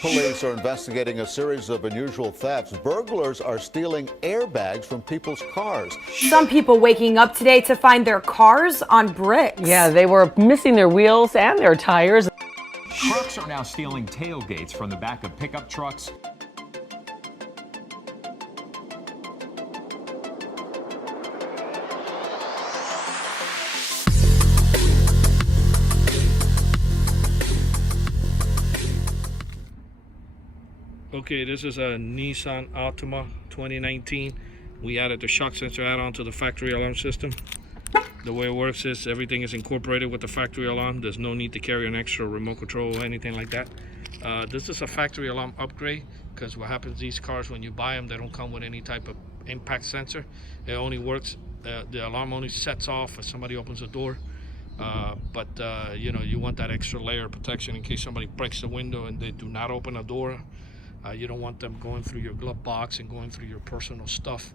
Police are investigating a series of unusual thefts. Burglars are stealing airbags from people's cars. Some people waking up today to find their cars on bricks. Yeah, they were missing their wheels and their tires. Trucks are now stealing tailgates from the back of pickup trucks. Okay, this is a Nissan Altima 2019. We added the shock sensor add-on to the factory alarm system. The way it works is everything is incorporated with the factory alarm. There's no need to carry an extra remote control or anything like that. This is a factory alarm upgrade because what happens, these cars, when you buy them, they don't come with any type of impact sensor. It only works, the alarm only sets off if somebody opens the door. You know, you want that extra layer of protection in case somebody breaks the window and they do not open a door. You don't want them going through your glove box and going through your personal stuff.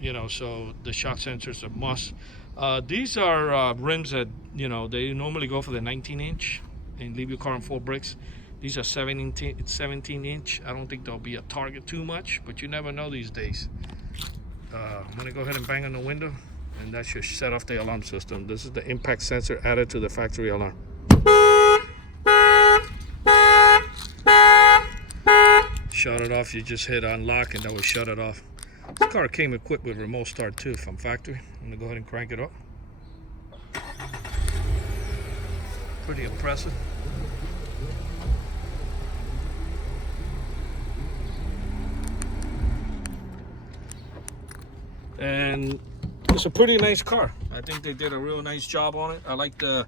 You know, so the shock sensor is a must. These are rims that, you know, they normally go for the 19-inch and leave your car on 4 bricks. These are 17-inch. I don't think they'll be a target too much, but you never know these days. I'm gonna go ahead and bang on the window, and that should set off the alarm system. This is the impact sensor added to the factory alarm. Shut it off, you just hit unlock and that will shut it off. This car came equipped with remote start too from factory. I'm gonna go ahead and crank it up. Pretty impressive. And it's a pretty nice car. I think they did a real nice job on it. I like the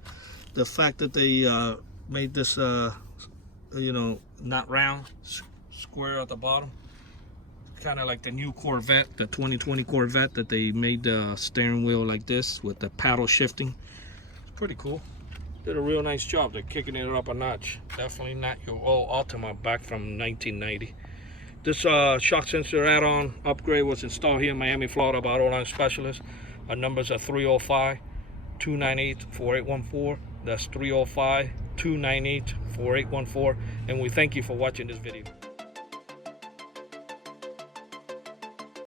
fact that they made this you know, not round, square at the bottom, kind of like the new Corvette, the 2020 Corvette, that they made the steering wheel like this with the paddle shifting. It's pretty cool. Did a real nice job. They're kicking it up a notch. Definitely not your old Altima back from 1990. This shock sensor add-on upgrade was installed here in Miami, Florida by Auto Line Specialist. Our numbers are 305-298-4814. That's 305-298-4814. And we thank you for watching this video.